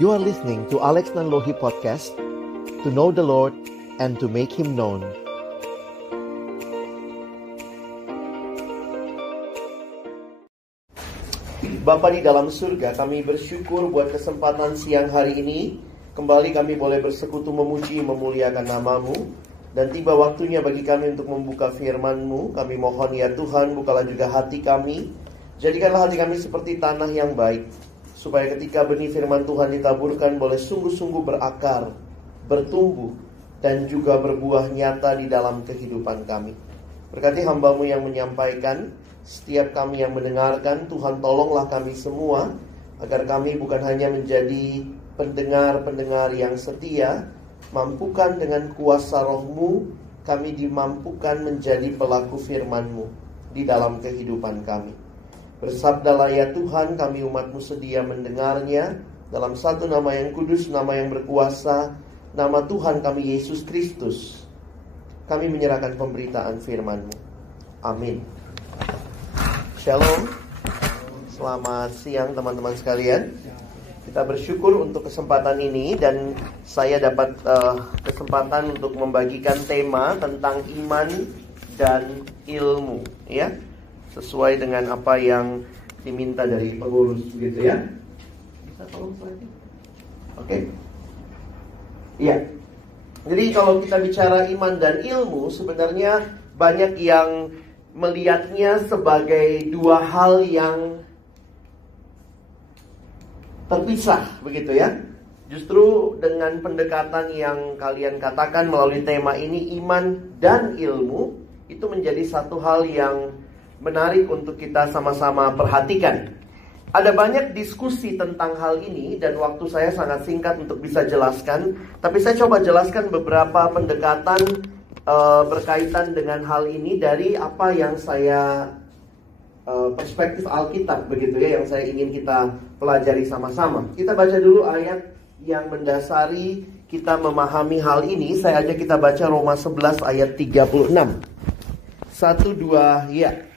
You are listening to Alex Nanlohi Podcast, to know the Lord and to make Him known. Bapa di dalam surga, kami bersyukur buat kesempatan siang hari ini. Kembali kami boleh bersekutu memuji, memuliakan nama-Mu. Dan tiba waktunya bagi kami untuk membuka firman-Mu. Kami mohon ya Tuhan, bukalah juga hati kami. Jadikanlah hati kami seperti tanah yang baik, supaya ketika benih firman Tuhan ditaburkan boleh sungguh-sungguh berakar, bertumbuh, dan juga berbuah nyata di dalam kehidupan kami. Berkati hamba-Mu yang menyampaikan, setiap kami yang mendengarkan, Tuhan tolonglah kami semua, agar kami bukan hanya menjadi pendengar-pendengar yang setia, mampukan dengan kuasa Roh-Mu, kami dimampukan menjadi pelaku firman-Mu di dalam kehidupan kami. Bersabdalah ya Tuhan, kami umat-Mu sedia mendengarnya, dalam satu nama yang kudus, nama yang berkuasa, nama Tuhan kami Yesus Kristus. Kami menyerahkan pemberitaan firman-Mu. Amin. Shalom. Selamat siang teman-teman sekalian. Kita bersyukur untuk kesempatan ini, dan saya dapat kesempatan untuk membagikan tema tentang iman dan ilmu, ya, sesuai dengan apa yang diminta dari pengurus, begitu ya. Bisa tolong slide? Oke. Iya. Jadi kalau kita bicara iman dan ilmu, sebenarnya banyak yang melihatnya sebagai dua hal yang terpisah, begitu ya. Justru dengan pendekatan yang kalian katakan melalui tema ini, iman dan ilmu, itu menjadi satu hal yang menarik untuk kita sama-sama perhatikan. Ada banyak diskusi tentang hal ini, dan waktu saya sangat singkat untuk bisa jelaskan. Tapi saya coba jelaskan beberapa pendekatan berkaitan dengan hal ini dari apa yang saya perspektif Alkitab, begitu ya, yang saya ingin kita pelajari sama-sama. Kita baca dulu ayat yang mendasari kita memahami hal ini. Saya ajak kita baca Roma 11 ayat 36. 1, 2, ya.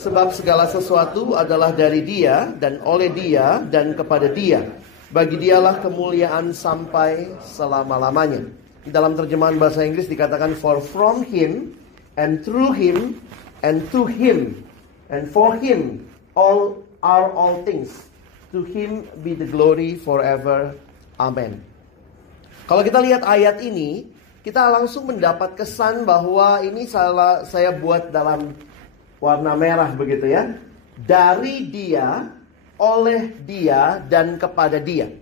Sebab segala sesuatu adalah dari Dia, dan oleh Dia, dan kepada Dia. Bagi Dialah kemuliaan sampai selama-lamanya. Di dalam terjemahan bahasa Inggris dikatakan, for from Him, and through Him, and to Him, and for Him, all are all things. To Him be the glory forever. Amen. Kalau kita lihat ayat ini, kita langsung mendapat kesan bahwa ini saya buat dalam warna merah, begitu ya. Dari Dia, oleh Dia, dan kepada Dia.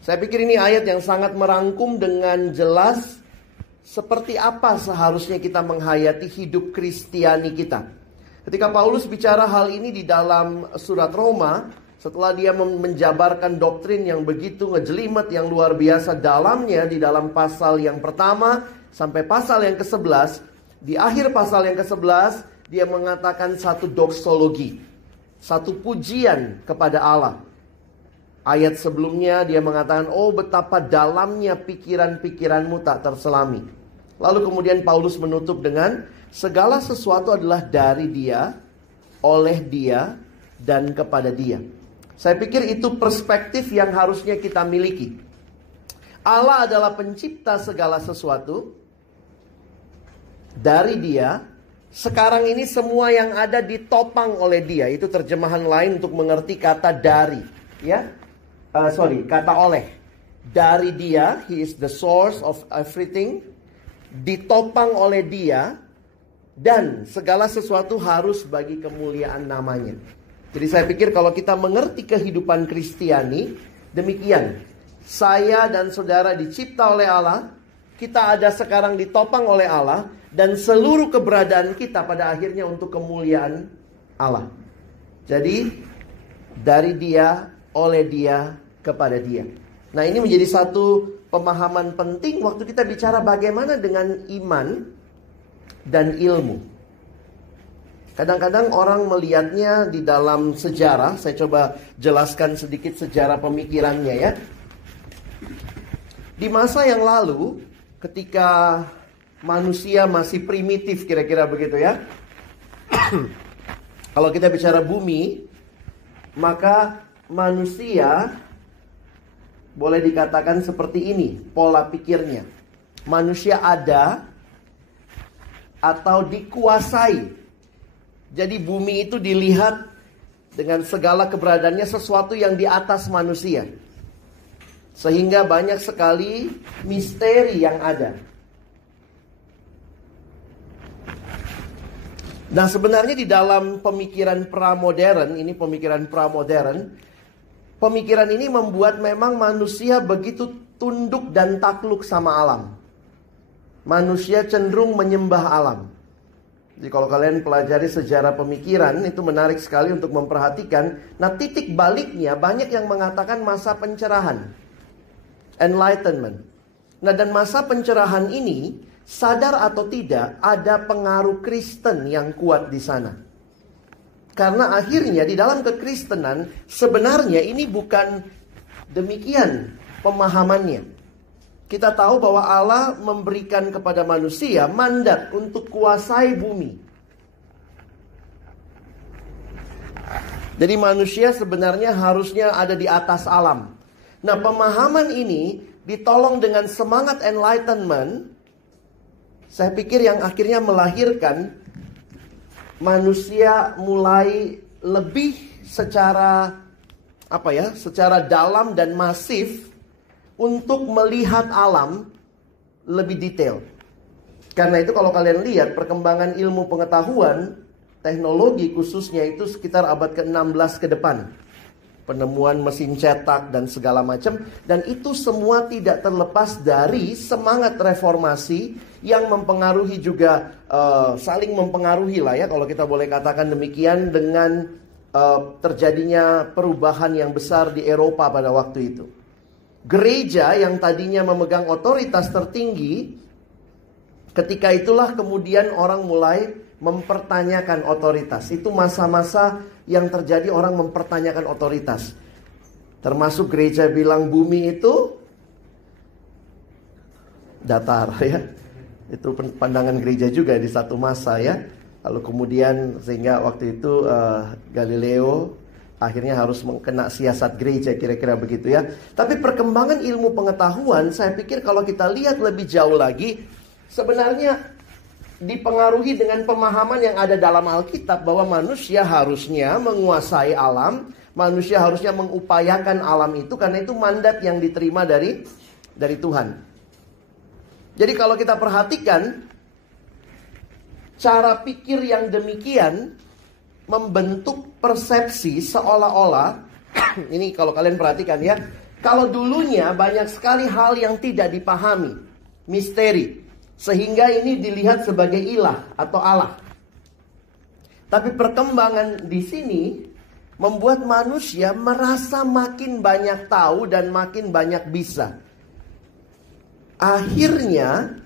Saya pikir ini ayat yang sangat merangkum dengan jelas seperti apa seharusnya kita menghayati hidup Kristiani kita. Ketika Paulus bicara hal ini di dalam surat Roma, setelah dia menjabarkan doktrin yang begitu ngejelimet, yang luar biasa dalamnya di dalam pasal yang pertama sampai pasal yang ke-11, di akhir pasal yang ke-11, dia mengatakan satu doksologi, satu pujian kepada Allah. Ayat sebelumnya dia mengatakan, oh betapa dalamnya pikiran-pikiranmu tak terselami. Lalu kemudian Paulus menutup dengan, segala sesuatu adalah dari Dia, oleh Dia, dan kepada Dia. Saya pikir itu perspektif yang harusnya kita miliki. Allah adalah pencipta segala sesuatu, dari Dia. Sekarang ini semua yang ada ditopang oleh Dia. Itu terjemahan lain untuk mengerti kata dari, ya. Kata oleh. Dari Dia, He is the source of everything. Ditopang oleh Dia, dan segala sesuatu harus bagi kemuliaan namanya. Jadi saya pikir kalau kita mengerti kehidupan Kristiani, demikian. Saya dan saudara dicipta oleh Allah, kita ada sekarang ditopang oleh Allah, dan seluruh keberadaan kita pada akhirnya untuk kemuliaan Allah. Jadi dari Dia, oleh Dia, kepada Dia. Nah, ini menjadi satu pemahaman penting waktu kita bicara bagaimana dengan iman dan ilmu. Kadang-kadang orang melihatnya di dalam sejarah. Saya coba jelaskan sedikit sejarah pemikirannya ya. Di masa yang lalu, ketika manusia masih primitif, kira-kira begitu ya. Kalau kita bicara bumi, maka manusia boleh dikatakan seperti ini pola pikirnya. Manusia ada atau dikuasai. Jadi bumi itu dilihat dengan segala keberadaannya sesuatu yang di atas manusia. Sehingga banyak sekali misteri yang ada. Nah, sebenarnya di dalam pemikiran pramodern, ini pemikiran pramodern, pemikiran ini membuat memang manusia begitu tunduk dan takluk sama alam. Manusia cenderung menyembah alam. Jadi kalau kalian pelajari sejarah pemikiran, itu menarik sekali untuk memperhatikan. Nah, titik baliknya banyak yang mengatakan masa pencerahan, enlightenment. Nah, dan masa pencerahan ini, sadar atau tidak, ada pengaruh Kristen yang kuat di sana. Karena akhirnya di dalam kekristenan sebenarnya ini bukan demikian pemahamannya. Kita tahu bahwa Allah memberikan kepada manusia mandat untuk kuasai bumi. Jadi manusia sebenarnya harusnya ada di atas alam. Nah, pemahaman ini ditolong dengan semangat enlightenment. Saya pikir yang akhirnya melahirkan manusia mulai lebih secara secara dalam dan masif untuk melihat alam lebih detail. Karena itu kalau kalian lihat perkembangan ilmu pengetahuan, teknologi khususnya itu sekitar abad ke-16 ke depan. Penemuan mesin cetak dan segala macam. Dan itu semua tidak terlepas dari semangat reformasi yang mempengaruhi juga, saling mempengaruhi lah ya, kalau kita boleh katakan demikian, dengan terjadinya perubahan yang besar di Eropa pada waktu itu. Gereja yang tadinya memegang otoritas tertinggi, ketika itulah kemudian orang mulai mempertanyakan otoritas. Itu masa-masa yang terjadi orang mempertanyakan otoritas. Termasuk gereja bilang bumi itu datar ya. Itu pandangan gereja juga di satu masa ya. Lalu kemudian sehingga waktu itu Galileo akhirnya harus kena siasat gereja, kira-kira begitu ya. Tapi perkembangan ilmu pengetahuan, saya pikir kalau kita lihat lebih jauh lagi, sebenarnya dipengaruhi dengan pemahaman yang ada dalam Alkitab bahwa manusia harusnya menguasai alam, manusia harusnya mengupayakan alam itu, karena itu mandat yang diterima dari Tuhan. Jadi kalau kita perhatikan, cara pikir yang demikian membentuk persepsi seolah-olah, ini kalau kalian perhatikan ya, kalau dulunya banyak sekali hal yang tidak dipahami, misteri, sehingga ini dilihat sebagai ilah atau Allah. Tapi perkembangan di sini membuat manusia merasa makin banyak tahu dan makin banyak bisa. Akhirnya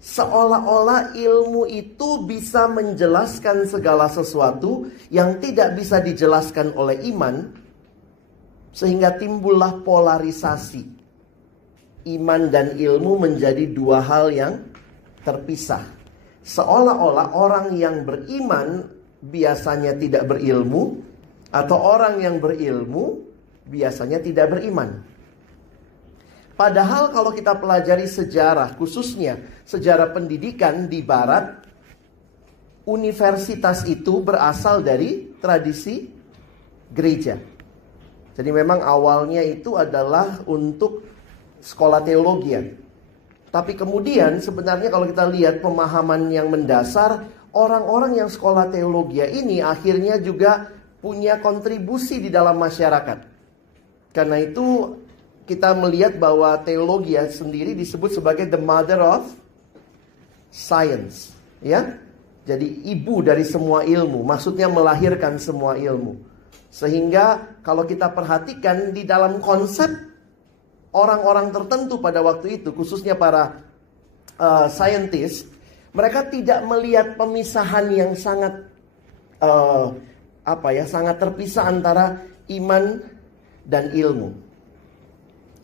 seolah-olah ilmu itu bisa menjelaskan segala sesuatu yang tidak bisa dijelaskan oleh iman, sehingga timbullah polarisasi. Iman dan ilmu menjadi dua hal yang terpisah. Seolah-olah orang yang beriman biasanya tidak berilmu, atau orang yang berilmu biasanya tidak beriman. Padahal kalau kita pelajari sejarah, khususnya sejarah pendidikan di barat, universitas itu berasal dari tradisi gereja. Jadi memang awalnya itu adalah untuk sekolah teologi. Tapi kemudian sebenarnya kalau kita lihat pemahaman yang mendasar, orang-orang yang sekolah teologi ini akhirnya juga punya kontribusi di dalam masyarakat. Karena itu kita melihat bahwa teologi sendiri disebut sebagai the mother of science, ya. Jadi ibu dari semua ilmu, maksudnya melahirkan semua ilmu. Sehingga kalau kita perhatikan di dalam konsep orang-orang tertentu pada waktu itu, khususnya para scientist, mereka tidak melihat pemisahan yang sangat sangat terpisah antara iman dan ilmu.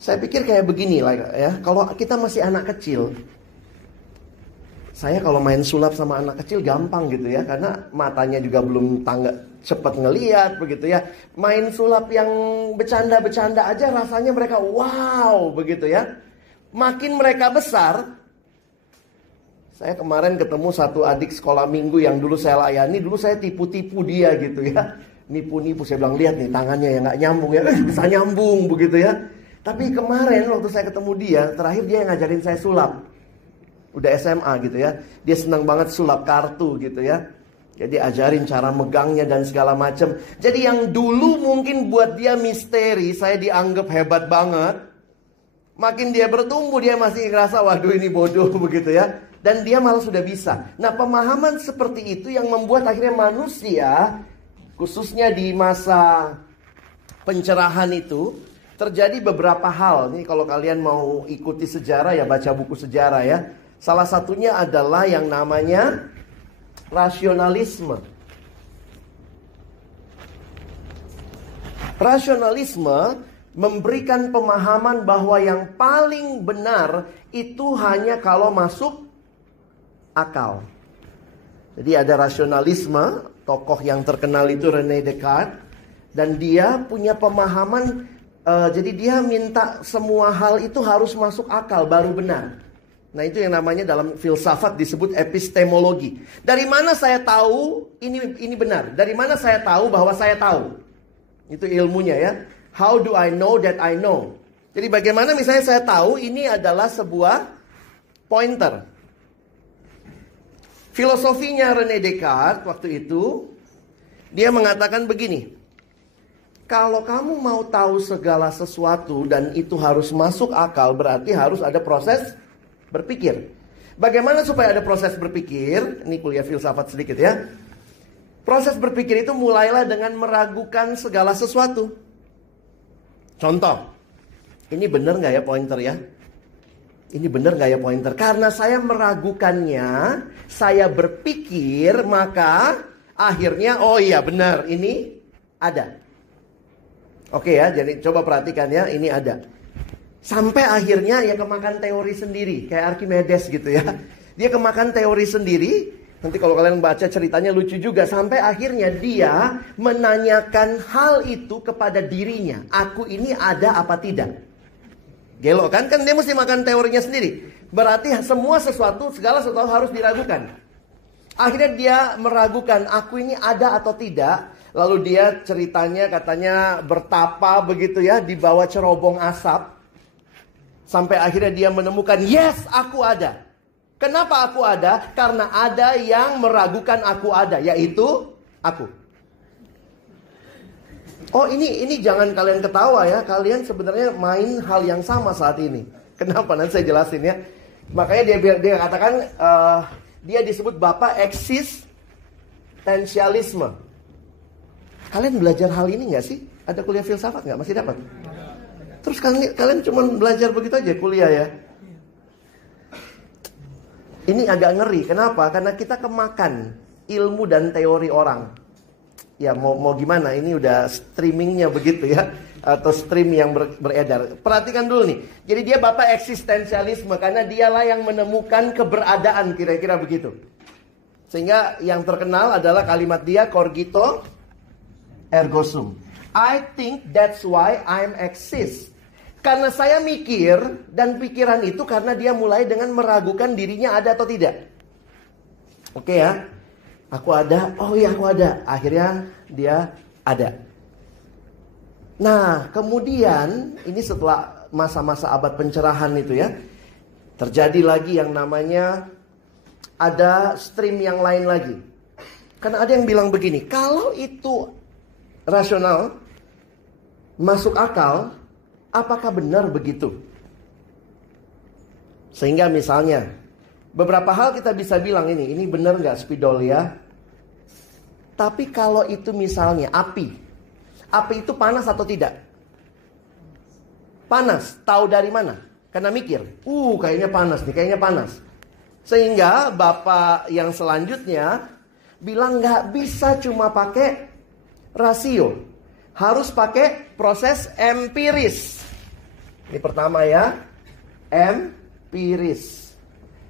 Saya pikir kayak begini lah ya, kalau kita masih anak kecil, Saya kalau main sulap sama anak kecil gampang gitu ya, karena matanya juga belum cepet ngeliat begitu ya. Main sulap yang bercanda-bercanda aja rasanya mereka wow begitu ya. Makin mereka besar, saya kemarin ketemu satu adik sekolah minggu yang dulu saya layani, dulu saya tipu-tipu dia gitu ya. Nipu-nipu, saya bilang lihat nih tangannya yang gak nyambung ya, bisa nyambung begitu ya. Tapi kemarin waktu saya ketemu dia, terakhir dia yang ngajarin saya sulap. Udah SMA gitu ya. Dia senang banget sulap kartu gitu ya. Jadi ajarin cara megangnya dan segala macam. Jadi yang dulu mungkin buat dia misteri, saya dianggap hebat banget. Makin dia bertumbuh, dia masih ngerasa waduh ini bodoh begitu ya. Dan dia malah sudah bisa. Nah, pemahaman seperti itu yang membuat akhirnya manusia, khususnya di masa pencerahan itu, terjadi beberapa hal. Nih kalau kalian mau ikuti sejarah ya baca buku sejarah ya. Salah satunya adalah yang namanya rasionalisme. Rasionalisme memberikan pemahaman bahwa yang paling benar itu hanya kalau masuk akal. Jadi ada rasionalisme, tokoh yang terkenal itu René Descartes, dan dia punya pemahaman, jadi dia minta semua hal itu harus masuk akal baru benar. Nah itu yang namanya dalam filsafat disebut epistemologi. Dari mana saya tahu ini benar? Dari mana saya tahu bahwa saya tahu? Itu ilmunya ya. How do I know that I know? Jadi bagaimana misalnya saya tahu ini adalah sebuah pointer. Filosofinya René Descartes waktu itu, dia mengatakan begini. Kalau kamu mau tahu segala sesuatu dan itu harus masuk akal, berarti harus ada proses berpikir. Bagaimana supaya ada proses berpikir? Ini kuliah filsafat sedikit ya. Proses berpikir itu mulailah dengan meragukan segala sesuatu. Contoh, ini benar nggak ya pointer ya? Ini benar nggak ya pointer? Karena saya meragukannya, saya berpikir, maka akhirnya oh iya benar, ini ada. Oke ya, jadi coba perhatikan ya, ini ada. Sampai akhirnya ya kemakan teori sendiri, kayak Archimedes gitu ya. Dia kemakan teori sendiri. Nanti kalau kalian baca ceritanya lucu juga. Sampai akhirnya dia menanyakan hal itu kepada dirinya. Aku ini ada apa tidak? Gelo kan? Kan dia mesti makan teorinya sendiri. Berarti semua sesuatu, segala sesuatu harus diragukan. Akhirnya dia meragukan, aku ini ada atau tidak. Lalu dia ceritanya katanya bertapa begitu ya, di bawah cerobong asap. Sampai akhirnya dia menemukan, yes aku ada. Kenapa aku ada? Karena ada yang meragukan aku ada, yaitu aku. Oh ini jangan kalian ketawa ya, kalian sebenarnya main hal yang sama saat ini. Kenapa? Nanti saya jelasin ya. Makanya dia katakan dia disebut bapak eksistensialisme. Kalian belajar hal ini nggak sih? Ada kuliah filsafat nggak? Masih dapat? Terus kalian cuma belajar begitu aja kuliah ya? Ini agak ngeri. Kenapa? Karena kita kemakan ilmu dan teori orang. Ya mau gimana? Ini udah streamingnya begitu ya, atau stream yang beredar. Perhatikan dulu nih. Jadi dia bapak eksistensialisme karena dialah yang menemukan keberadaan, kira-kira begitu. Sehingga yang terkenal adalah kalimat dia, cogito ergo sum. I think that's why I'm exist. Karena saya mikir, dan pikiran itu karena dia mulai dengan meragukan dirinya ada atau tidak. Oke ya. Aku ada, oh iya aku ada. Akhirnya dia ada. Nah kemudian, ini setelah masa-masa abad pencerahan itu ya, terjadi lagi yang namanya ada stream yang lain lagi. Karena ada yang bilang begini, kalau itu rasional, masuk akal, apakah benar begitu? Sehingga misalnya beberapa hal kita bisa bilang ini benar nggak spidol ya? Tapi kalau itu misalnya api itu panas atau tidak? Panas, tahu dari mana? Karena mikir, kayaknya panas nih, kayaknya panas. Sehingga bapak yang selanjutnya bilang nggak bisa cuma pakai rasio, harus pakai proses empiris. Ini pertama ya,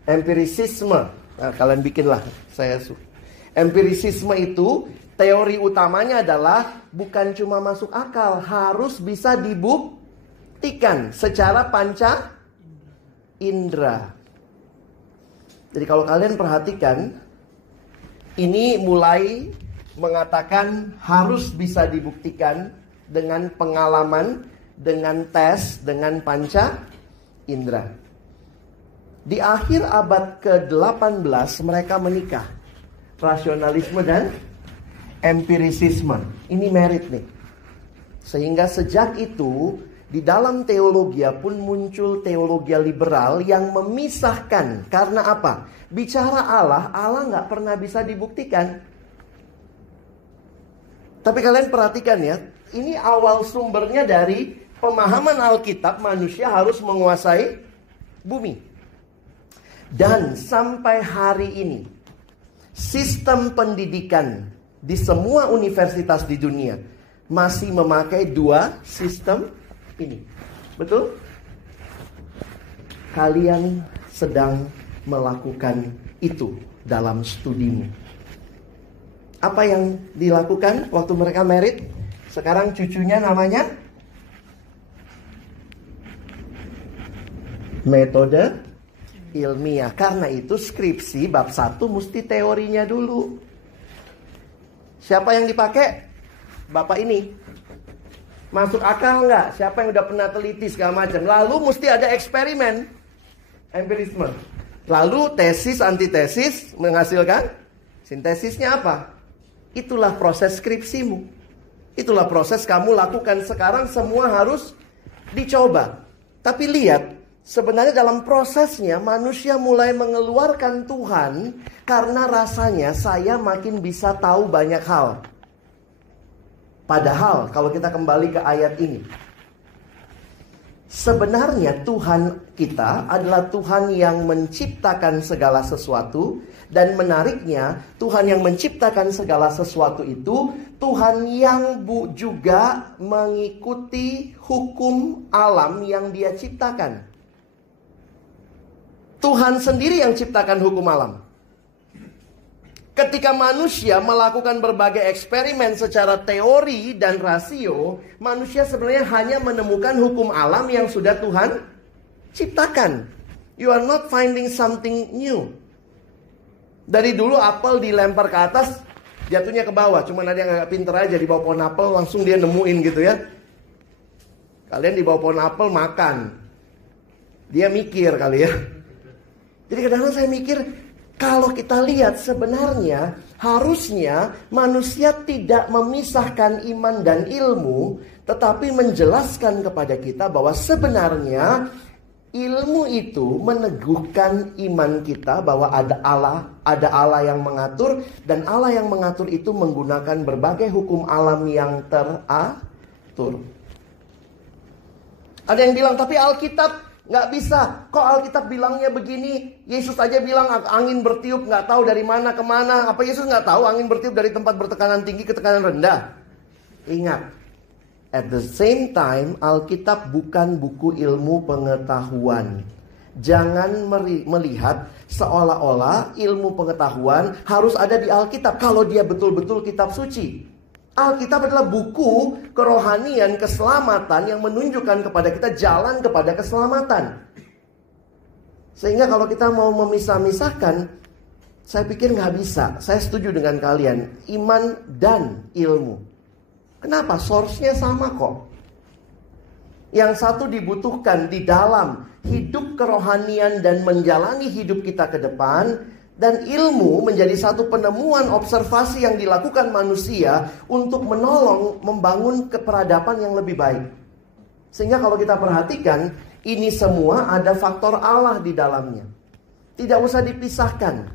empirisisme. Nah, kalian bikinlah. Empirisisme itu teori utamanya adalah bukan cuma masuk akal, harus bisa dibuktikan secara panca indera. Jadi kalau kalian perhatikan, ini mulai mengatakan harus bisa dibuktikan dengan pengalaman, dengan tes, dengan panca indera. Di akhir abad ke-18 mereka menikah. Rasionalisme dan empirisisme. Ini merit nih. Sehingga sejak itu di dalam teologi pun muncul teologi liberal yang memisahkan. Karena apa? Bicara Allah nggak pernah bisa dibuktikan. Tapi kalian perhatikan ya, ini awal sumbernya dari pemahaman Alkitab manusia harus menguasai bumi. Dan sampai hari ini, sistem pendidikan di semua universitas di dunia masih memakai dua sistem ini. Betul? Kalian sedang melakukan itu dalam studimu. Apa yang dilakukan waktu mereka merit? Sekarang cucunya namanya metode ilmiah. Karena itu skripsi bab 1 mesti teorinya dulu. Siapa yang dipakai? Bapak ini. Masuk akal nggak? Siapa yang udah pernah teliti segala macam. Lalu mesti ada eksperimen, empirisme. Lalu tesis, antitesis menghasilkan sintesisnya apa? Itulah proses skripsimu. Itulah proses kamu lakukan sekarang, semua harus dicoba. Tapi lihat, sebenarnya dalam prosesnya manusia mulai mengeluarkan Tuhan karena rasanya saya makin bisa tahu banyak hal. Padahal kalau kita kembali ke ayat ini, sebenarnya Tuhan kita adalah Tuhan yang menciptakan segala sesuatu. Dan menariknya, Tuhan yang menciptakan segala sesuatu itu Tuhan yang juga mengikuti hukum alam yang Dia ciptakan. Tuhan sendiri yang ciptakan hukum alam. Ketika manusia melakukan berbagai eksperimen secara teori dan rasio, manusia sebenarnya hanya menemukan hukum alam yang sudah Tuhan ciptakan. You are not finding something new. Dari dulu apel dilempar ke atas, jatuhnya ke bawah. Cuma ada yang agak pinter aja, di bawah pohon apel langsung dia nemuin gitu ya. Kalian di bawah pohon apel makan, dia mikir kali ya. Jadi kadang-kadang saya mikir, kalau kita lihat sebenarnya harusnya manusia tidak memisahkan iman dan ilmu, tetapi menjelaskan kepada kita bahwa sebenarnya ilmu itu meneguhkan iman kita bahwa ada Allah yang mengatur, dan Allah yang mengatur itu menggunakan berbagai hukum alam yang teratur. Ada yang bilang, tapi Alkitab nggak bisa. Kok Alkitab bilangnya begini? Yesus aja bilang angin bertiup nggak tahu dari mana kemana. Apa Yesus nggak tahu angin bertiup dari tempat bertekanan tinggi ke tekanan rendah? Ingat. At the same time, Alkitab bukan buku ilmu pengetahuan. Jangan melihat seolah-olah ilmu pengetahuan harus ada di Alkitab kalau dia betul-betul kitab suci. Alkitab adalah buku kerohanian, keselamatan yang menunjukkan kepada kita jalan kepada keselamatan. Sehingga kalau kita mau memisah-misahkan, saya pikir nggak bisa. Saya setuju dengan kalian, iman dan ilmu. Kenapa? Source-nya sama kok. Yang satu dibutuhkan di dalam hidup kerohanian dan menjalani hidup kita ke depan. Dan ilmu menjadi satu penemuan observasi yang dilakukan manusia untuk menolong membangun keperadaban yang lebih baik. Sehingga kalau kita perhatikan, ini semua ada faktor Allah di dalamnya. Tidak usah dipisahkan.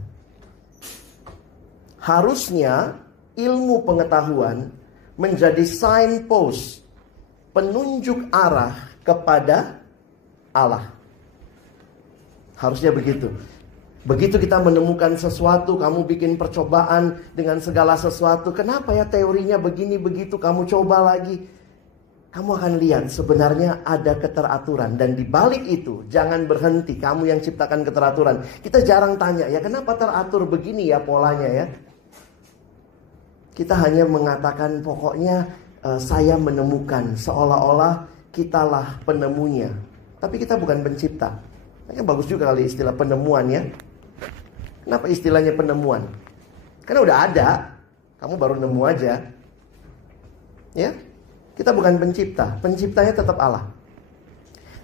Harusnya ilmu pengetahuan menjadi signpost, penunjuk arah kepada Allah. Harusnya begitu. Begitu kita menemukan sesuatu, kamu bikin percobaan dengan segala sesuatu. Kenapa ya teorinya begini begitu, kamu coba lagi. kamu akan lihat sebenarnya ada keteraturan. Dan di balik itu, jangan berhenti. Kamu yang ciptakan keteraturan. Kita jarang tanya, ya kenapa teratur begini ya polanya ya? Kita hanya mengatakan pokoknya saya menemukan. Seolah-olah kitalah penemunya. Tapi kita bukan pencipta. Kayaknya bagus juga kali istilah penemuan ya. Kenapa istilahnya penemuan? Karena udah ada. Kamu baru nemu aja. Ya. Kita bukan pencipta, penciptanya tetap Allah.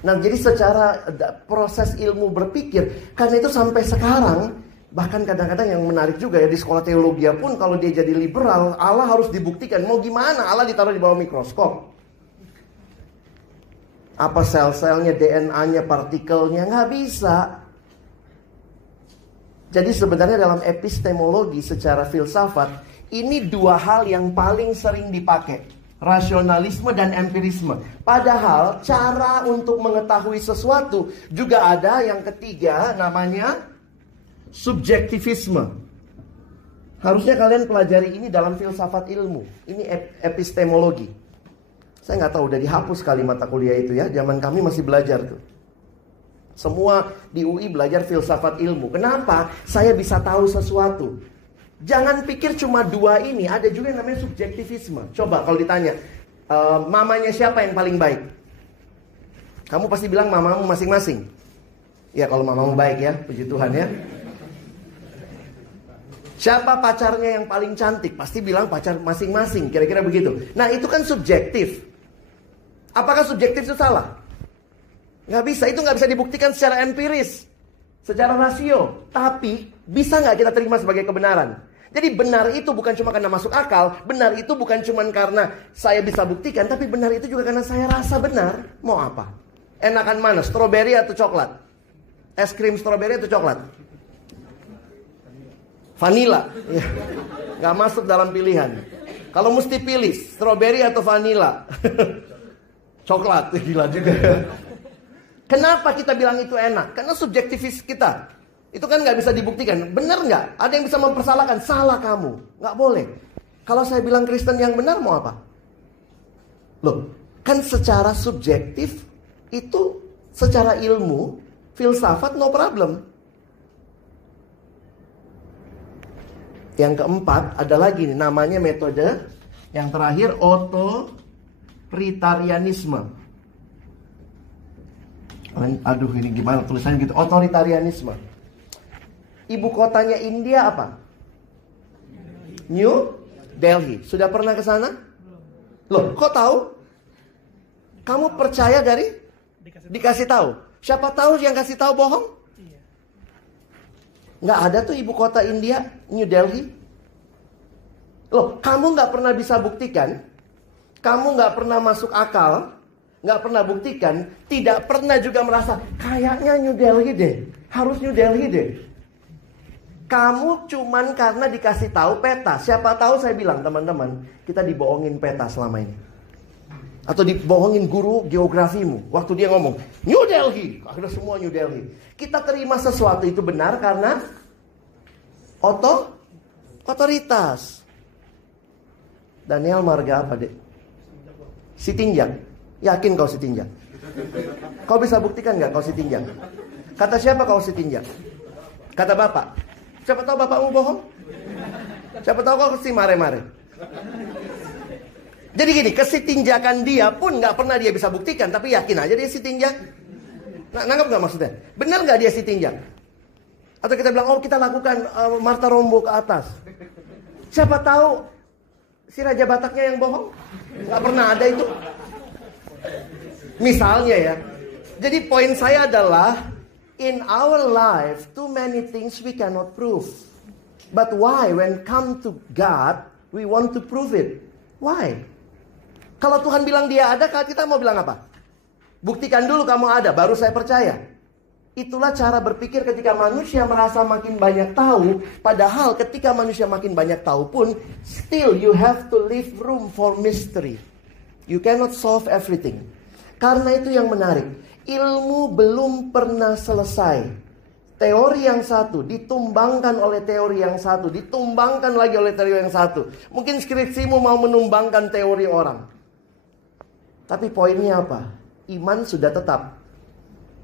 Nah, jadi secara proses ilmu berpikir, karena itu sampai sekarang, bahkan kadang-kadang yang menarik juga ya, di sekolah teologi pun kalau dia jadi liberal, Allah harus dibuktikan. Mau gimana? Allah ditaruh di bawah mikroskop. Apa sel-selnya, DNA-nya, partikelnya, nggak bisa. Jadi sebenarnya dalam epistemologi secara filsafat, ini dua hal yang paling sering dipakai. Rasionalisme dan empirisme. Padahal cara untuk mengetahui sesuatu juga ada yang ketiga, namanya subjektivisme. Harusnya kalian pelajari ini dalam filsafat ilmu. Ini epistemologi. Saya nggak tahu, udah dihapus kali mata kuliah itu ya. Zaman kami masih belajar tuh. Semua di UI belajar filsafat ilmu. Kenapa? Saya bisa tahu sesuatu. Jangan pikir cuma dua ini, ada juga yang namanya subjektivisme. Coba kalau ditanya, mamanya siapa yang paling baik? Kamu pasti bilang mamamu masing-masing. Ya kalau mamamu baik ya, puji Tuhan ya. Siapa pacarnya yang paling cantik? Pasti bilang pacar masing-masing, kira-kira begitu. Nah itu kan subjektif. Apakah subjektif itu salah? Nggak bisa, itu nggak bisa dibuktikan secara empiris, secara rasio. Tapi bisa nggak kita terima sebagai kebenaran? Jadi benar itu bukan cuma karena masuk akal. Benar itu bukan cuma karena saya bisa buktikan. Tapi benar itu juga karena saya rasa benar. Mau apa? Enakan mana? Stroberi atau coklat? Es krim stroberi atau coklat? Vanilla ya. Gak masuk dalam pilihan. Kalau mesti pilih stroberi atau vanilla? Coklat. Gila juga. Kenapa kita bilang itu enak? Karena subjektivis kita. Itu kan nggak bisa dibuktikan. Benar nggak? Ada yang bisa mempersalahkan. Salah kamu. Nggak boleh. Kalau saya bilang Kristen yang benar mau apa? Loh, kan secara subjektif itu secara ilmu, filsafat no problem. Yang keempat ada lagi nih, namanya metode yang terakhir otoritarianisme. Aduh ini gimana tulisannya gitu. Otoritarianisme. Ibu kotanya India apa? New Delhi. Sudah pernah ke sana? Loh, kok tahu? Kamu percaya dari dikasih tahu? Siapa tahu yang kasih tahu bohong? Nggak ada tuh ibu kota India, New Delhi. Loh, kamu nggak pernah bisa buktikan? Kamu nggak pernah masuk akal? Nggak pernah buktikan? Tidak pernah juga merasa kayaknya New Delhi deh. Harus New Delhi deh. Kamu cuman karena dikasih tahu peta. Siapa tahu saya bilang teman-teman, kita dibohongin peta selama ini. Atau dibohongin guru geografimu. Waktu dia ngomong, New Delhi. Akhirnya semua New Delhi. Kita terima sesuatu itu benar karena otoritas. Daniel marga apa dek? Sitinjak. Yakin kau sitinjak? Kau bisa buktikan gak kau sitinjak? Kata siapa kau sitinjak? Kata bapak. Siapa tahu bapakmu bohong? Siapa tahu kau si mare-mare. Jadi gini, kesitinjakan dia pun gak pernah dia bisa buktikan. Tapi yakin aja dia sitinjak. Nangkap gak maksudnya? Benar gak dia sitinjak? Atau kita bilang, oh kita lakukan Marta Rombo ke atas. Siapa tahu si Raja Bataknya yang bohong? Gak pernah ada itu. Misalnya ya. Jadi poin saya adalah, in our life, too many things we cannot prove. But why? When come to God, we want to prove it. Why? Kalau Tuhan bilang dia ada, kita mau bilang apa? Buktikan dulu kamu ada, baru saya percaya. Itulah cara berpikir ketika manusia merasa makin banyak tahu. Padahal ketika manusia makin banyak tahu pun, still you have to leave room for mystery. You cannot solve everything. Karena itu yang menarik. Ilmu belum pernah selesai. Teori yang satu ditumbangkan oleh teori yang satu, ditumbangkan lagi oleh teori yang satu. Mungkin skripsimu mau menumbangkan teori orang. Tapi poinnya apa? Iman sudah tetap.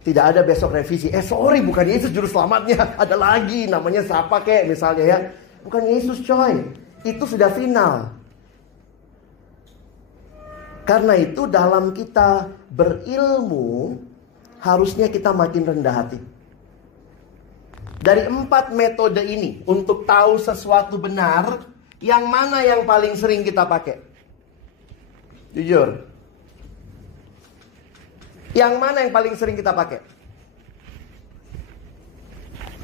Tidak ada besok revisi. Sorry, bukan Yesus juru selamatnya. Ada lagi, namanya siapa kek misalnya ya. Bukan Yesus coy. Itu sudah final. Karena itu dalam kita berilmu, harusnya kita makin rendah hati. Dari 4 metode ini, untuk tahu sesuatu benar, yang mana yang paling sering kita pakai? Jujur. Yang mana yang paling sering kita pakai?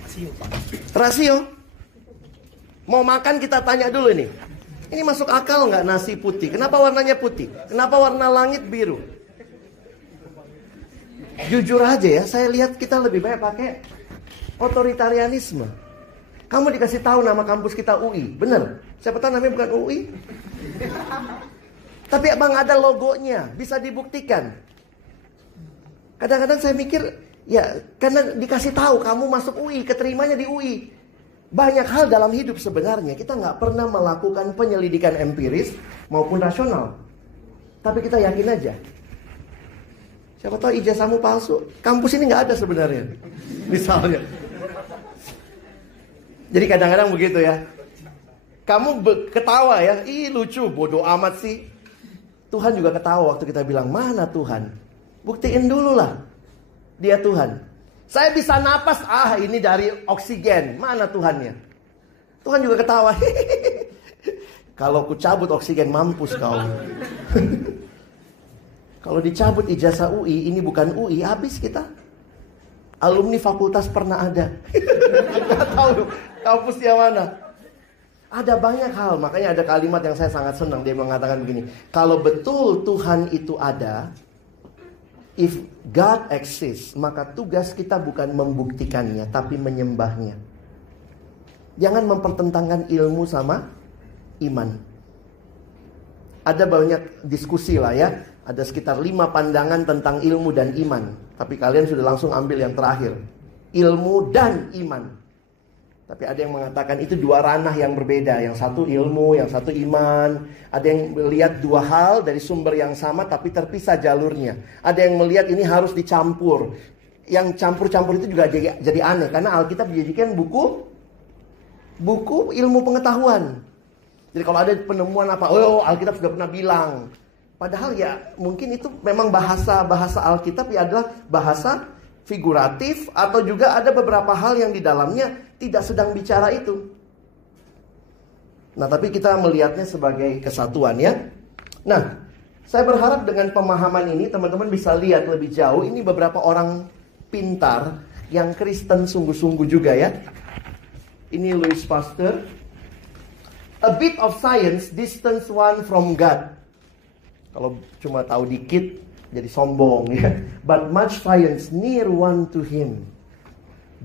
Rasio, Pak. Rasio. Mau makan kita tanya dulu nih. Ini masuk akal nggak nasi putih? Kenapa warnanya putih? Kenapa warna langit biru? Jujur aja ya, saya lihat kita lebih banyak pakai otoritarianisme. Kamu dikasih tahu nama kampus kita UI, bener? Siapa tahu namanya bukan UI. Tapi emang ada logonya, bisa dibuktikan. Kadang-kadang saya mikir, ya karena dikasih tahu kamu masuk UI, keterimanya di UI. Banyak hal dalam hidup sebenarnya kita nggak pernah melakukan penyelidikan empiris maupun rasional. Tapi kita yakin aja. Siapa tahu ijazahmu palsu. Kampus ini nggak ada sebenarnya. Misalnya. Jadi kadang-kadang begitu ya. Kamu ketawa ya, lucu, bodoh amat sih. Tuhan juga ketawa waktu kita bilang, mana Tuhan? Buktiin dulu lah, dia Tuhan. Saya bisa napas, ini dari oksigen. Mana Tuhannya? Tuhan juga ketawa. Kalau ku cabut oksigen, mampus kau. Kalau dicabut ijazah UI, ini bukan UI, habis kita. Alumni fakultas pernah ada. Nggak tahu kampusnya mana. Ada banyak hal, makanya ada kalimat yang saya sangat senang. Dia mengatakan begini, kalau betul Tuhan itu ada, if God exists, maka tugas kita bukan membuktikannya, tapi menyembahnya. Jangan mempertentangkan ilmu sama iman. Ada banyak diskusi lah ya. Ada sekitar 5 pandangan tentang ilmu dan iman. Tapi kalian sudah langsung ambil yang terakhir. Ilmu dan iman. Tapi ada yang mengatakan itu 2 ranah yang berbeda. Yang satu ilmu, yang satu iman. Ada yang melihat 2 hal dari sumber yang sama tapi terpisah jalurnya. Ada yang melihat ini harus dicampur. Yang campur-campur itu juga jadi aneh. Karena Alkitab dijadikan buku ilmu pengetahuan. Jadi kalau ada penemuan apa, Alkitab sudah pernah bilang. Padahal ya mungkin itu memang bahasa Alkitab ya adalah bahasa figuratif. Atau juga ada beberapa hal yang di dalamnya tidak sedang bicara itu. Nah tapi kita melihatnya sebagai kesatuan ya. Nah saya berharap dengan pemahaman ini teman-teman bisa lihat lebih jauh. Ini beberapa orang pintar yang Kristen sungguh-sungguh juga ya. Ini Louis Pasteur. A bit of science distance one from God. Kalau cuma tahu dikit jadi sombong ya. But much science near one to him.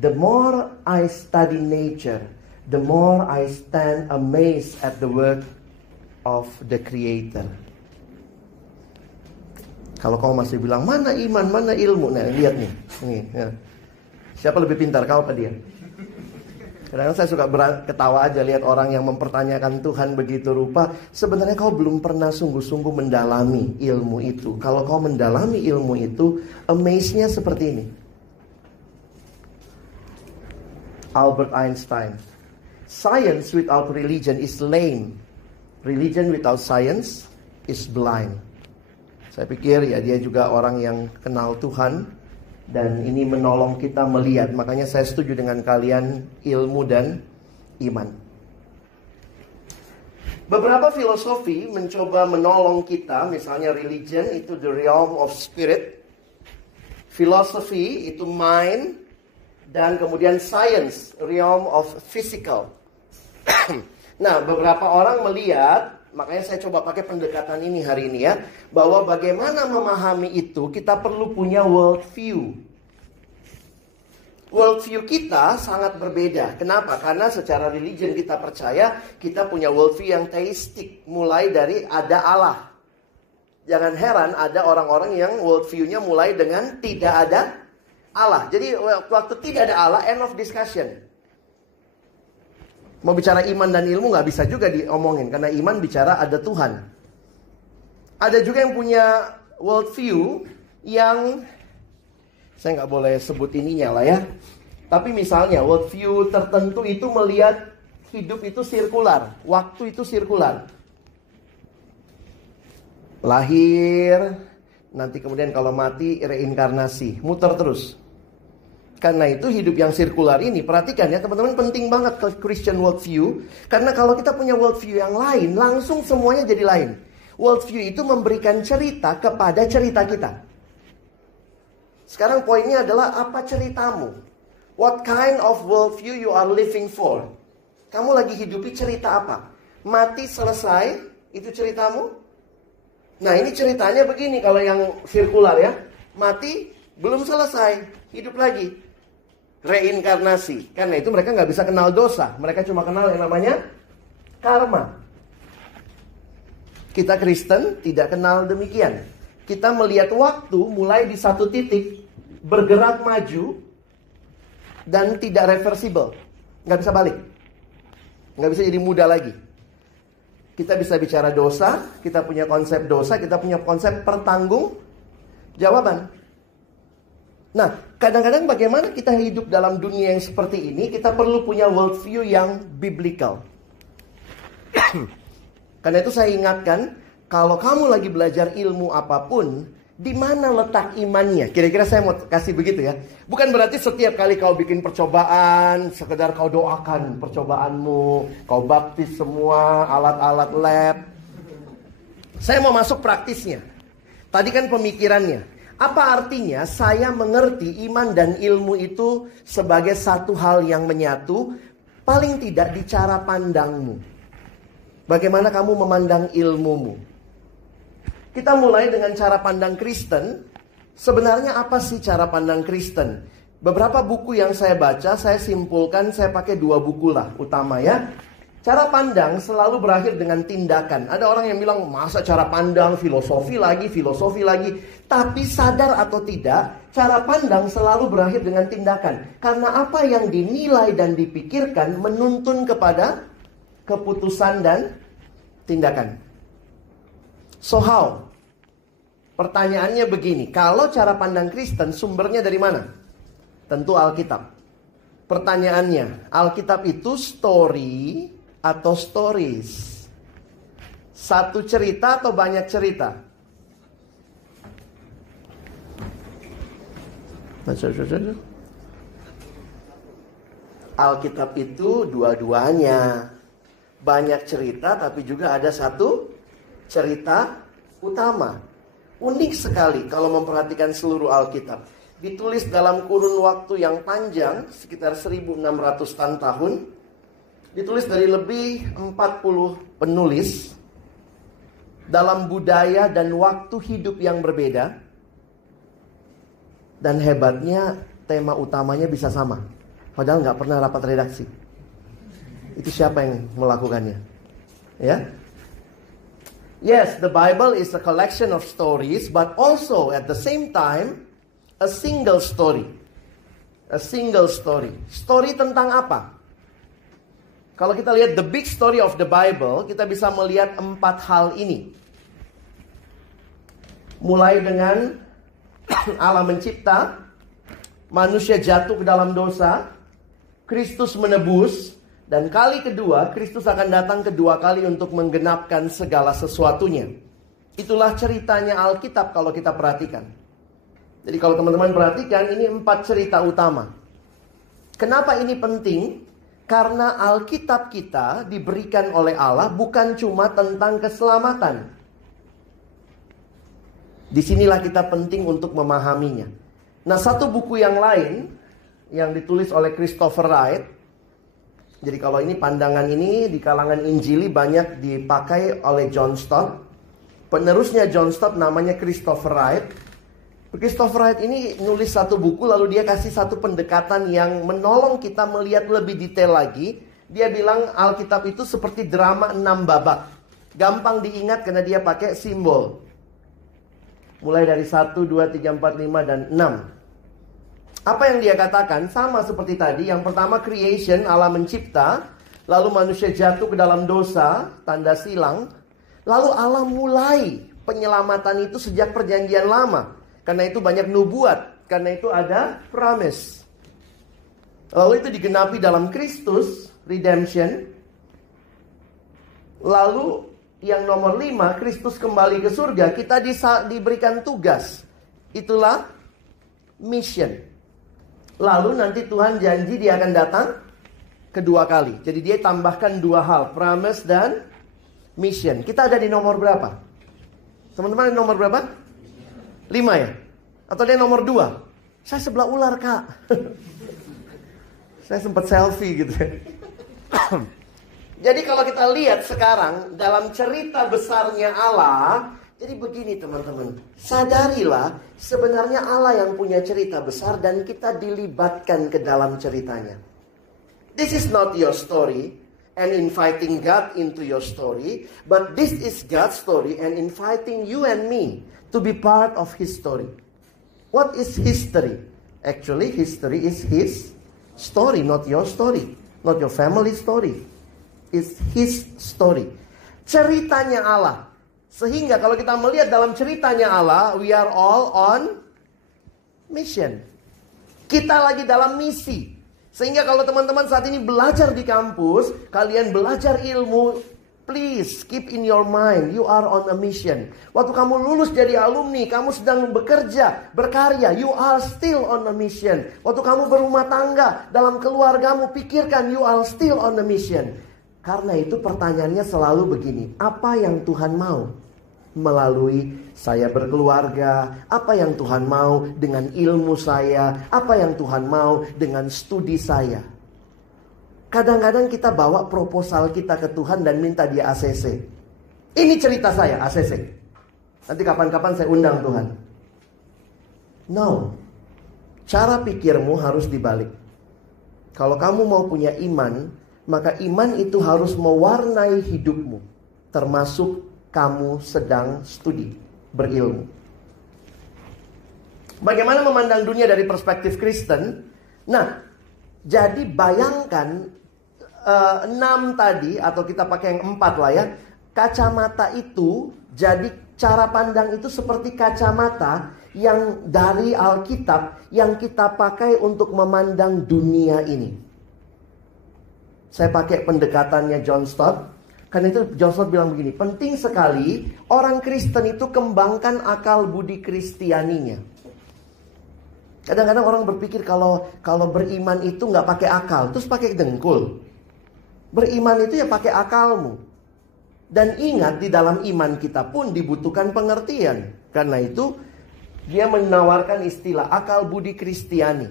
The more I study nature, the more I stand amazed at the work of the Creator. Kalau kau masih bilang mana iman, mana ilmu, nah lihat nih, ya. Siapa lebih pintar, kau apa dia? Kadang-kadang saya suka ketawa aja lihat orang yang mempertanyakan Tuhan begitu rupa. Sebenarnya kau belum pernah sungguh-sungguh mendalami ilmu itu. Kalau kau mendalami ilmu itu, amaze-nya seperti ini. Albert Einstein. Science without religion is lame. Religion without science is blind. Saya pikir ya dia juga orang yang kenal Tuhan. Dan ini menolong kita melihat. Makanya saya setuju dengan kalian ilmu dan iman. Beberapa filosofi mencoba menolong kita. Misalnya religion itu the realm of spirit. Philosophy itu mind. Dan kemudian science, realm of physical. Nah beberapa orang melihat. Makanya saya coba pakai pendekatan ini hari ini ya. Bahwa bagaimana memahami itu kita perlu punya world view. World view kita sangat berbeda. Kenapa? Karena secara religion kita percaya kita punya world view yang theistic. Mulai dari ada Allah. Jangan heran ada orang-orang yang world view-nya mulai dengan tidak ada Allah. Jadi waktu tidak ada Allah, end of discussion. Mau bicara iman dan ilmu gak bisa juga diomongin. Karena iman bicara ada Tuhan. Ada juga yang punya worldview yang saya nggak boleh sebut ininya lah ya. Tapi misalnya worldview tertentu itu melihat hidup itu sirkular, waktu itu sirkular. Lahir, nanti kemudian kalau mati reinkarnasi, muter terus. Karena itu hidup yang sirkular ini, perhatikan ya teman-teman, penting banget ke Christian worldview. Karena kalau kita punya worldview yang lain, langsung semuanya jadi lain. Worldview itu memberikan cerita kepada cerita kita. Sekarang poinnya adalah apa ceritamu? What kind of worldview you are living for? Kamu lagi hidupi cerita apa? Mati selesai, itu ceritamu? Nah ini ceritanya begini kalau yang sirkular ya. Mati, belum selesai, hidup lagi. Reinkarnasi. Karena itu mereka nggak bisa kenal dosa. Mereka cuma kenal yang namanya karma. Kita Kristen tidak kenal demikian. Kita melihat waktu mulai di satu titik, bergerak maju, dan tidak reversible. Nggak bisa balik. Nggak bisa jadi muda lagi. Kita bisa bicara dosa, kita punya konsep dosa, kita punya konsep pertanggungjawaban. Nah, kadang-kadang bagaimana kita hidup dalam dunia yang seperti ini, kita perlu punya worldview yang biblical. Karena itu saya ingatkan, kalau kamu lagi belajar ilmu apapun, di mana letak imannya? Kira-kira saya mau kasih begitu ya. Bukan berarti setiap kali kau bikin percobaan, sekedar kau doakan percobaanmu, kau baptis semua alat-alat lab. Saya mau masuk praktisnya. Tadi kan pemikirannya. Apa artinya saya mengerti iman dan ilmu itu sebagai satu hal yang menyatu, paling tidak di cara pandangmu. Bagaimana kamu memandang ilmumu? Kita mulai dengan cara pandang Kristen. Sebenarnya apa sih cara pandang Kristen? Beberapa buku yang saya baca, saya simpulkan, saya pakai 2 buku lah utama ya. Cara pandang selalu berakhir dengan tindakan. Ada orang yang bilang, masa cara pandang, filosofi lagi. Tapi sadar atau tidak, cara pandang selalu berakhir dengan tindakan. Karena apa yang dinilai dan dipikirkan menuntun kepada keputusan dan tindakan. So how? Pertanyaannya begini, kalau cara pandang Kristen sumbernya dari mana? Tentu Alkitab. Pertanyaannya, Alkitab itu story atau stories? Satu cerita atau banyak cerita? Alkitab itu dua-duanya. Banyak cerita tapi juga ada satu cerita utama. Unik sekali kalau memperhatikan seluruh Alkitab. Ditulis dalam kurun waktu yang panjang, sekitar 1600-an tahun. Ditulis dari lebih 40 penulis. Dalam budaya dan waktu hidup yang berbeda. Dan hebatnya tema utamanya bisa sama. Padahal nggak pernah rapat redaksi. Itu siapa yang melakukannya? Ya? Yes, the Bible is a collection of stories, but also at the same time, a single story. A single story. Story tentang apa? Kalau kita lihat the big story of the Bible, kita bisa melihat 4 hal ini. Mulai dengan Allah mencipta, manusia jatuh ke dalam dosa, Kristus menebus, dan kali kedua, Kristus akan datang kedua kali untuk menggenapkan segala sesuatunya. Itulah ceritanya Alkitab kalau kita perhatikan. Jadi kalau teman-teman perhatikan, ini 4 cerita utama. Kenapa ini penting? Karena Alkitab kita diberikan oleh Allah bukan cuma tentang keselamatan. Disinilah kita penting untuk memahaminya. Nah, satu buku yang lain yang ditulis oleh Christopher Wright. Jadi kalau ini pandangan ini di kalangan Injili banyak dipakai oleh John Stott. Penerusnya John Stott namanya Christopher Wright. Christopher Wright ini nulis satu buku lalu dia kasih satu pendekatan yang menolong kita melihat lebih detail lagi. Dia bilang Alkitab itu seperti drama 6 babak. Gampang diingat karena dia pakai simbol. Mulai dari 1, 2, 3, 4, 5, dan 6. Apa yang dia katakan sama seperti tadi. Yang pertama creation, Allah mencipta. Lalu manusia jatuh ke dalam dosa, tanda silang. Lalu Allah mulai penyelamatan itu sejak perjanjian lama. Karena itu banyak nubuat. Karena itu ada promise. Lalu itu digenapi dalam Kristus, redemption. Lalu yang nomor 5, Kristus kembali ke surga. Kita diberikan tugas. Itulah mission. Lalu nanti Tuhan janji dia akan datang kedua kali. Jadi dia tambahkan 2 hal, promise dan mission. Kita ada di nomor berapa? Teman-teman nomor berapa? 5 ya? Atau dia nomor 2? Saya sebelah ular, Kak. Saya sempat selfie gitu. Jadi kalau kita lihat sekarang dalam cerita besarnya Allah, jadi begini teman-teman. Sadarilah sebenarnya Allah yang punya cerita besar dan kita dilibatkan ke dalam ceritanya. This is not your story and inviting God into your story, but this is God's story and inviting you and me to be part of His story. What is history? Actually, history is His story, not your story, not your family story. It's His story. Ceritanya Allah. Sehingga kalau kita melihat dalam ceritanya Allah, we are all on mission. Kita lagi dalam misi. Sehingga kalau teman-teman saat ini belajar di kampus, kalian belajar ilmu, please keep in your mind, you are on a mission. Waktu kamu lulus jadi alumni, kamu sedang bekerja, berkarya, you are still on a mission. Waktu kamu berumah tangga, dalam keluargamu, pikirkan you are still on a mission. Karena itu pertanyaannya selalu begini, apa yang Tuhan mau melalui saya berkeluarga? Apa yang Tuhan mau dengan ilmu saya? Apa yang Tuhan mau dengan studi saya? Kadang-kadang kita bawa proposal kita ke Tuhan dan minta dia ACC. Ini cerita saya, ACC. Nanti kapan-kapan saya undang Tuhan. No. Cara pikirmu harus dibalik. Kalau kamu mau punya iman, maka iman itu harus mewarnai hidupmu. Termasuk kamu sedang studi, berilmu. Bagaimana memandang dunia dari perspektif Kristen? Nah, jadi bayangkan 6 tadi, atau kita pakai yang 4 lah ya. Kacamata itu, jadi cara pandang itu seperti kacamata yang dari Alkitab yang kita pakai untuk memandang dunia ini. Saya pakai pendekatannya John Stott. Karena itu John Stott bilang begini, penting sekali orang Kristen itu kembangkan akal budi Kristianinya. Kadang-kadang orang berpikir kalau beriman itu nggak pakai akal, terus pakai dengkul. Beriman itu ya pakai akalmu. Dan ingat di dalam iman kita pun dibutuhkan pengertian. Karena itu dia menawarkan istilah akal budi Kristiani.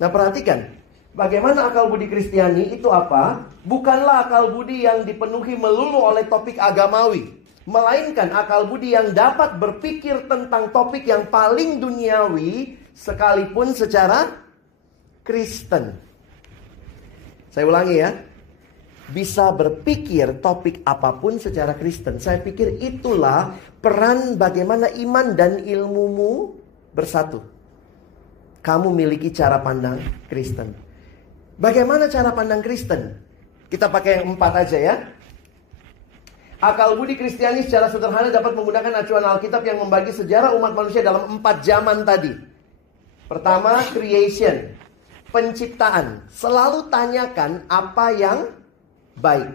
Nah perhatikan. Bagaimana akal budi Kristiani itu apa? Bukanlah akal budi yang dipenuhi melulu oleh topik agamawi. Melainkan akal budi yang dapat berpikir tentang topik yang paling duniawi sekalipun secara Kristen. Saya ulangi ya. Bisa berpikir topik apapun secara Kristen. Saya pikir itulah peran bagaimana iman dan ilmumu bersatu. Kamu miliki cara pandang Kristen. Bagaimana cara pandang Kristen? Kita pakai yang 4 aja ya. Akal budi Kristiani secara sederhana dapat menggunakan acuan Alkitab yang membagi sejarah umat manusia dalam 4 zaman tadi. Pertama, creation, penciptaan. Selalu tanyakan apa yang baik.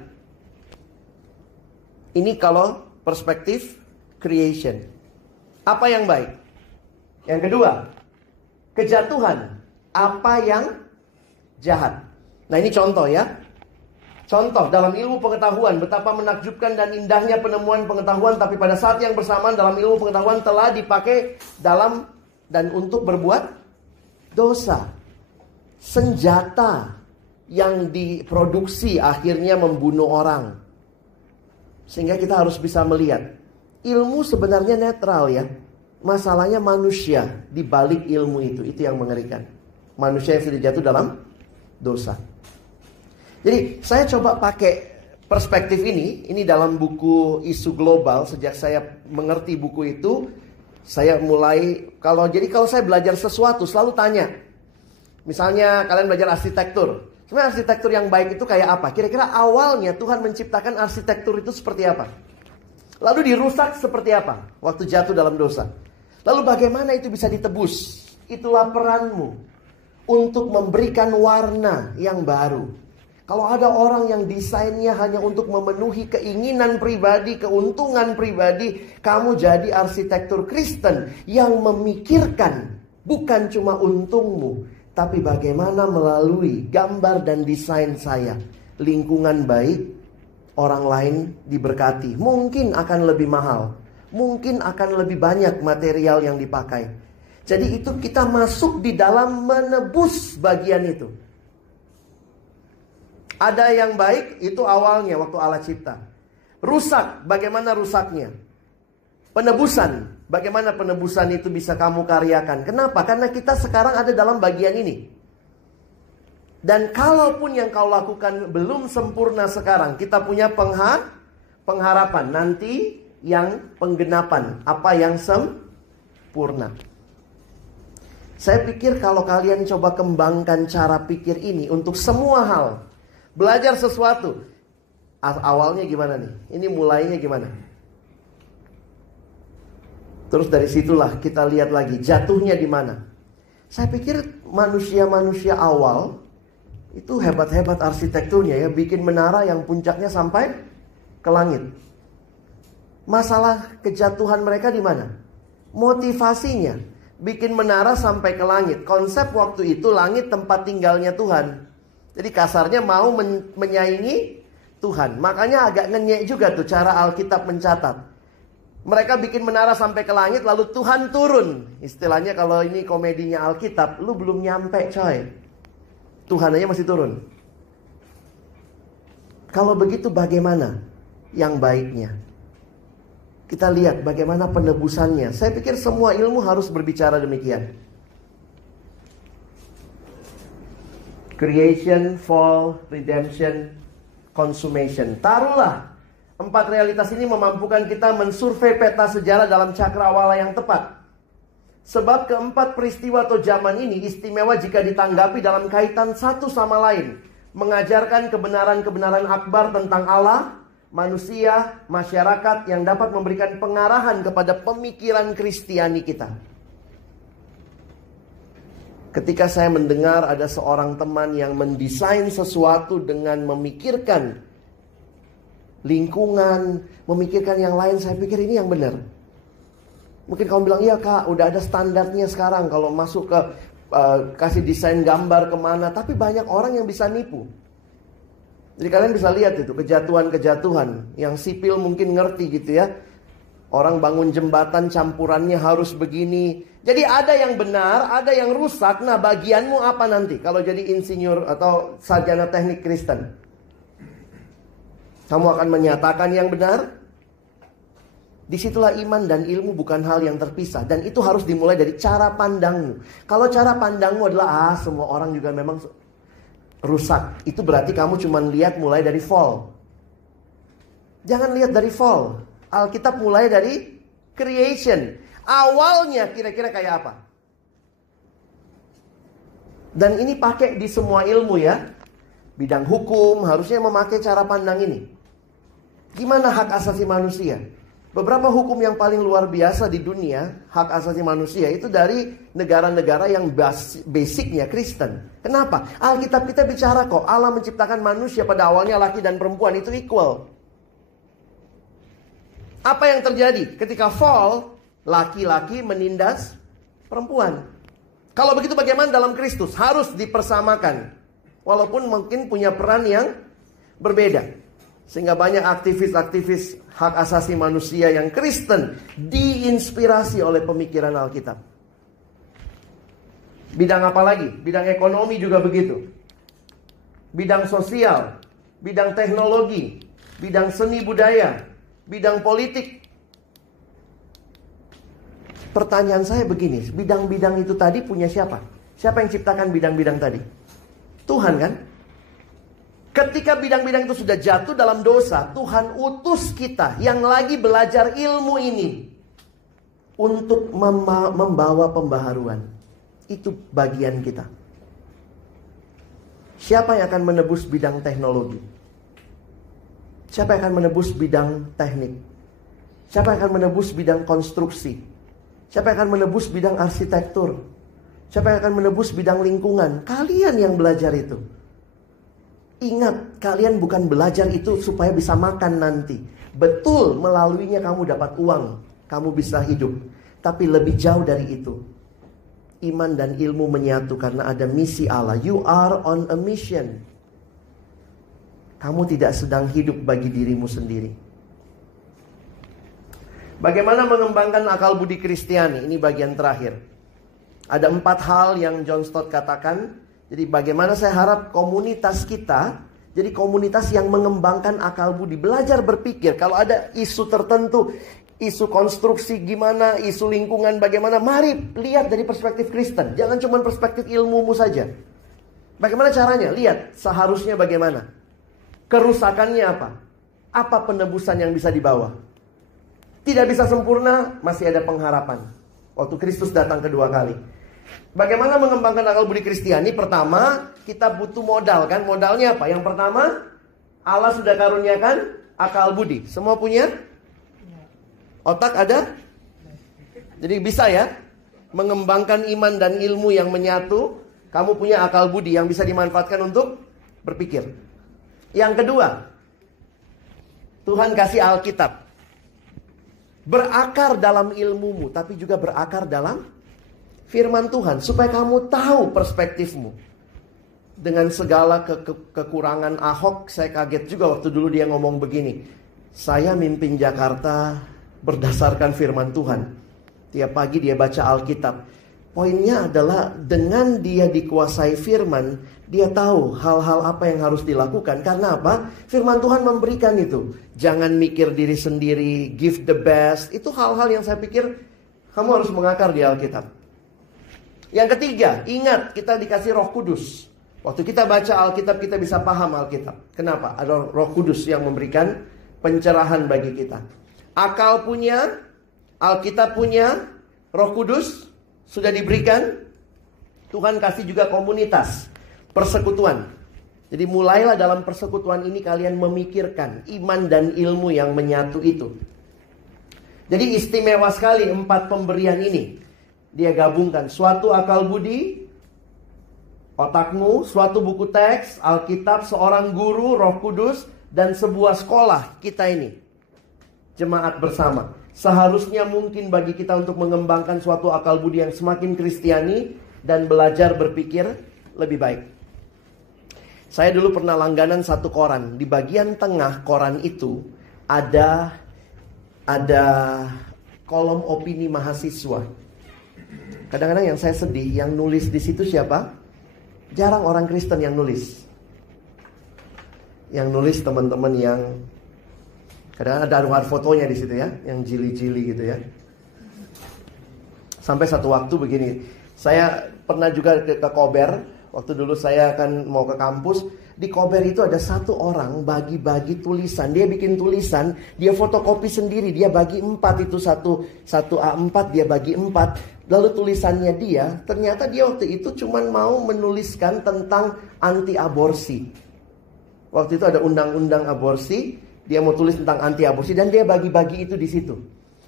Ini kalau perspektif creation. Apa yang baik? Yang kedua, kejatuhan. Apa yang jahat. Nah ini contoh ya. Contoh dalam ilmu pengetahuan, betapa menakjubkan dan indahnya penemuan pengetahuan, tapi pada saat yang bersamaan dalam ilmu pengetahuan telah dipakai dalam dan untuk berbuat dosa. Senjata yang diproduksi akhirnya membunuh orang. Sehingga kita harus bisa melihat, ilmu sebenarnya netral ya. Masalahnya manusia di balik ilmu itu yang mengerikan. Manusia yang sudah jatuh dalam dosa. Jadi saya coba pakai perspektif ini dalam buku Isu Global. Sejak saya mengerti buku itu, saya mulai kalau saya belajar sesuatu selalu tanya. Misalnya kalian belajar arsitektur. Sebenarnya arsitektur yang baik itu kayak apa? Kira-kira awalnya Tuhan menciptakan arsitektur itu seperti apa? Lalu dirusak seperti apa waktu jatuh dalam dosa? Lalu bagaimana itu bisa ditebus? Itulah peranmu untuk memberikan warna yang baru. Kalau ada orang yang desainnya hanya untuk memenuhi keinginan pribadi, keuntungan pribadi, kamu jadi arsitektur Kristen yang memikirkan bukan cuma untungmu, tapi bagaimana melalui gambar dan desain saya, lingkungan baik, orang lain diberkati. Mungkin akan lebih mahal, mungkin akan lebih banyak material yang dipakai. Jadi itu kita masuk di dalam menebus bagian itu. Ada yang baik, itu awalnya waktu Allah cipta. Rusak, bagaimana rusaknya? Penebusan, bagaimana penebusan itu bisa kamu karyakan? Kenapa? Karena kita sekarang ada dalam bagian ini. Dan kalaupun yang kau lakukan belum sempurna sekarang, kita punya pengharapan. Nanti yang penggenapan, apa yang sempurna. Saya pikir kalau kalian coba kembangkan cara pikir ini untuk semua hal. Belajar sesuatu. Awalnya gimana nih? Ini mulainya gimana? Terus dari situlah kita lihat lagi jatuhnya di mana. Saya pikir manusia-manusia awal itu hebat-hebat arsitekturnya ya, bikin menara yang puncaknya sampai ke langit. Masalah kejatuhan mereka di mana? Motivasinya bikin menara sampai ke langit. Konsep waktu itu langit tempat tinggalnya Tuhan. Jadi kasarnya mau menyaingi Tuhan. Makanya agak ngenyek juga tuh cara Alkitab mencatat. Mereka bikin menara sampai ke langit lalu Tuhan turun. Istilahnya kalau ini komedinya Alkitab, lu belum nyampe coy. Tuhan aja masih turun. Kalau begitu bagaimana yang baiknya? Kita lihat bagaimana penebusannya. Saya pikir semua ilmu harus berbicara demikian. Creation, fall, redemption, consummation. Taruhlah 4 realitas ini memampukan kita mensurvei peta sejarah dalam cakrawala yang tepat. Sebab keempat peristiwa atau zaman ini istimewa jika ditanggapi dalam kaitan satu sama lain. Mengajarkan kebenaran-kebenaran akbar tentang Allah, manusia, masyarakat yang dapat memberikan pengarahan kepada pemikiran Kristiani kita. Ketika saya mendengar ada seorang teman yang mendesain sesuatu dengan memikirkan lingkungan, memikirkan yang lain, saya pikir ini yang benar. Mungkin kamu bilang, iya kak, udah ada standarnya sekarang kalau masuk ke kasih desain gambar kemana. Tapi banyak orang yang bisa nipu. Jadi kalian bisa lihat itu kejatuhan-kejatuhan yang sipil mungkin ngerti gitu ya. Orang bangun jembatan campurannya harus begini. Jadi ada yang benar, ada yang rusak. Nah bagianmu apa nanti kalau jadi insinyur atau sarjana teknik Kristen? Kamu akan menyatakan yang benar? Disitulah iman dan ilmu bukan hal yang terpisah. Dan itu harus dimulai dari cara pandangmu. Kalau cara pandangmu adalah semua orang juga memang rusak, itu berarti kamu cuma lihat mulai dari fall. Jangan lihat dari fall. Alkitab mulai dari creation. Awalnya kira-kira kayak apa? Dan ini pakai di semua ilmu ya. Bidang hukum harusnya memakai cara pandang ini. Gimana hak asasi manusia? Beberapa hukum yang paling luar biasa di dunia, hak asasi manusia, itu dari negara-negara yang basicnya Kristen. Kenapa? Alkitab kita bicara kok, Allah menciptakan manusia pada awalnya laki dan perempuan itu equal. Apa yang terjadi? Ketika fall, laki-laki menindas perempuan. Kalau begitu bagaimana dalam Kristus? Harus dipersamakan. Walaupun mungkin punya peran yang berbeda. Sehingga banyak aktivis-aktivis hak asasi manusia yang Kristen diinspirasi oleh pemikiran Alkitab. Bidang apa lagi? Bidang ekonomi juga begitu. Bidang sosial, bidang teknologi, bidang seni budaya, bidang politik. Pertanyaan saya begini, bidang-bidang itu tadi punya siapa? Siapa yang ciptakan bidang-bidang tadi? Tuhan kan? Ketika bidang-bidang itu sudah jatuh dalam dosa, Tuhan utus kita yang lagi belajar ilmu ini untuk membawa pembaharuan. Itu bagian kita. Siapa yang akan menebus bidang teknologi? Siapa yang akan menebus bidang teknik? Siapa yang akan menebus bidang konstruksi? Siapa yang akan menebus bidang arsitektur? Siapa yang akan menebus bidang lingkungan? Kalian yang belajar itu. Ingat, kalian bukan belajar itu supaya bisa makan nanti. Betul, melaluinya kamu dapat uang, kamu bisa hidup. Tapi lebih jauh dari itu. Iman dan ilmu menyatu karena ada misi Allah. You are on a mission. Kamu tidak sedang hidup bagi dirimu sendiri. Bagaimana mengembangkan akal budi Kristiani? Ini bagian terakhir. Ada 4 hal yang John Stott katakan. Jadi bagaimana saya harap komunitas kita jadi komunitas yang mengembangkan akal budi. Belajar berpikir. Kalau ada isu tertentu, isu konstruksi gimana, isu lingkungan bagaimana, mari lihat dari perspektif Kristen. Jangan cuma perspektif ilmumu saja. Bagaimana caranya? Lihat seharusnya bagaimana. Kerusakannya apa? Apa penebusan yang bisa dibawa? Tidak bisa sempurna, masih ada pengharapan. Waktu Kristus datang kedua kali. Bagaimana mengembangkan akal budi Kristiani? Pertama, kita butuh modal kan? Modalnya apa? Yang pertama, Allah sudah karuniakan akal budi. Semua punya? Otak ada? Jadi bisa ya? Mengembangkan iman dan ilmu yang menyatu. Kamu punya akal budi yang bisa dimanfaatkan untuk berpikir. Yang kedua, Tuhan kasih Alkitab. Berakar dalam ilmumu, tapi juga berakar dalam firman Tuhan. Supaya kamu tahu perspektifmu. Dengan segala kekurangan Ahok, saya kaget juga waktu dulu dia ngomong begini. Saya mimpin Jakarta berdasarkan firman Tuhan. Tiap pagi dia baca Alkitab. Poinnya adalah dengan dia dikuasai firman, dia tahu hal-hal apa yang harus dilakukan. Karena apa? Firman Tuhan memberikan itu. Jangan mikir diri sendiri, give the best. Itu hal-hal yang saya pikir kamu harus mengakar di Alkitab. Yang ketiga, ingat kita dikasih Roh Kudus. Waktu kita baca Alkitab, kita bisa paham Alkitab. Kenapa? Ada Roh Kudus yang memberikan pencerahan bagi kita. Akal punya, Alkitab punya, Roh Kudus sudah diberikan. Tuhan kasih juga komunitas, persekutuan. Jadi mulailah dalam persekutuan ini kalian memikirkan iman dan ilmu yang menyatu itu. Jadi istimewa sekali 4 pemberian ini. Dia gabungkan suatu akal budi, otakmu, suatu buku teks, Alkitab, seorang guru, Roh Kudus, dan sebuah sekolah kita ini. Jemaat bersama. Seharusnya mungkin bagi kita untuk mengembangkan suatu akal budi yang semakin Kristiani dan belajar berpikir lebih baik. Saya dulu pernah langganan satu koran. Di bagian tengah koran itu ada kolom opini mahasiswa. Kadang-kadang yang saya sedih, yang nulis di situ siapa? Jarang orang Kristen yang nulis. Yang nulis teman-teman yang kadang ada fotonya di situ ya, yang jili-jili gitu ya. Sampai satu waktu begini, saya pernah juga ke Kober. Waktu dulu saya akan mau ke kampus. Di Kober itu ada satu orang bagi-bagi tulisan. Dia bikin tulisan, dia fotokopi sendiri. Dia bagi 4 itu satu A4 dia bagi 4. Lalu tulisannya dia, ternyata dia waktu itu cuma mau menuliskan tentang anti aborsi. Waktu itu ada undang-undang aborsi. Dia mau tulis tentang anti aborsi dan dia bagi-bagi itu di situ.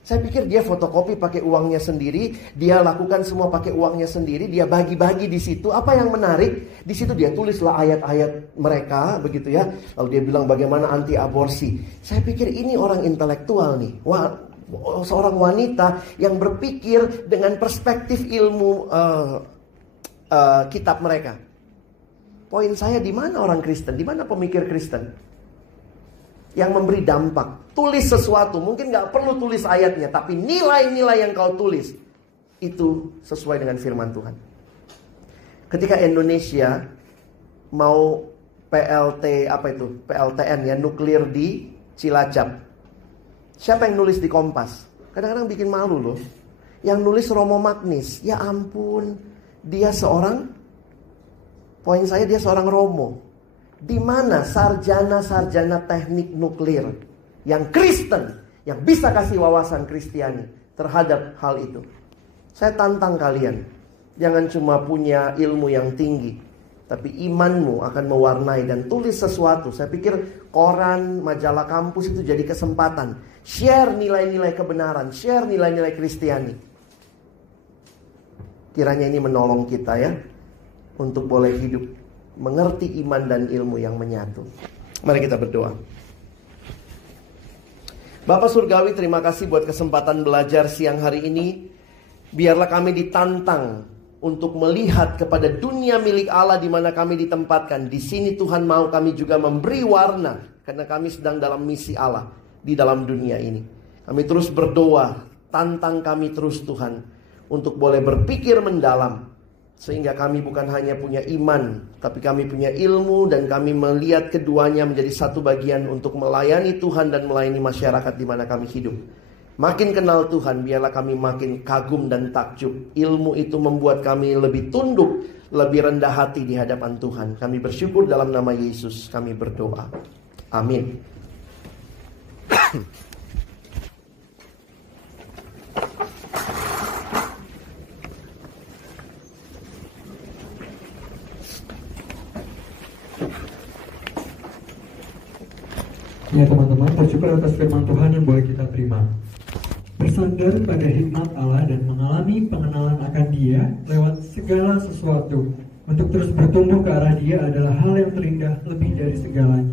Saya pikir dia fotokopi pakai uangnya sendiri, dia lakukan semua pakai uangnya sendiri, dia bagi-bagi di situ. Apa yang menarik? Di situ dia tulislah ayat-ayat mereka, begitu ya. Lalu dia bilang bagaimana anti aborsi. Saya pikir ini orang intelektual nih. Wah, seorang wanita yang berpikir dengan perspektif ilmu kitab mereka. Poin saya, di mana orang Kristen? Di mana pemikir Kristen? Yang memberi dampak. Tulis sesuatu. Mungkin gak perlu tulis ayatnya. Tapi nilai-nilai yang kau tulis itu sesuai dengan firman Tuhan. Ketika Indonesia mau PLTN ya, nuklir di Cilacap. Siapa yang nulis di Kompas? Kadang-kadang bikin malu loh. Yang nulis Romo Magnis. Ya ampun. Dia seorang Romo. Di mana sarjana-sarjana teknik nuklir yang Kristen, yang bisa kasih wawasan Kristiani terhadap hal itu. Saya tantang kalian, jangan cuma punya ilmu yang tinggi, tapi imanmu akan mewarnai dan tulis sesuatu. Saya pikir koran, majalah kampus itu jadi kesempatan. Share nilai-nilai kebenaran, share nilai-nilai Kristiani. Kiranya ini menolong kita ya, untuk boleh hidup mengerti iman dan ilmu yang menyatu. Mari kita berdoa. Bapa Surgawi, terima kasih buat kesempatan belajar siang hari ini. Biarlah kami ditantang untuk melihat kepada dunia milik Allah di mana kami ditempatkan. Di sini Tuhan mau kami juga memberi warna, karena kami sedang dalam misi Allah di dalam dunia ini. Kami terus berdoa, tantang kami terus Tuhan, untuk boleh berpikir mendalam, sehingga kami bukan hanya punya iman, tapi kami punya ilmu, dan kami melihat keduanya menjadi satu bagian untuk melayani Tuhan dan melayani masyarakat di mana kami hidup. Makin kenal Tuhan, biarlah kami makin kagum dan takjub. Ilmu itu membuat kami lebih tunduk, lebih rendah hati di hadapan Tuhan. Kami bersyukur dalam nama Yesus, kami berdoa. Amin. Ya teman-teman, bersyukur atas firman Tuhan yang boleh kita terima. Bersandar pada hikmat Allah dan mengalami pengenalan akan Dia lewat segala sesuatu, untuk terus bertumbuh ke arah Dia adalah hal yang terindah lebih dari segalanya.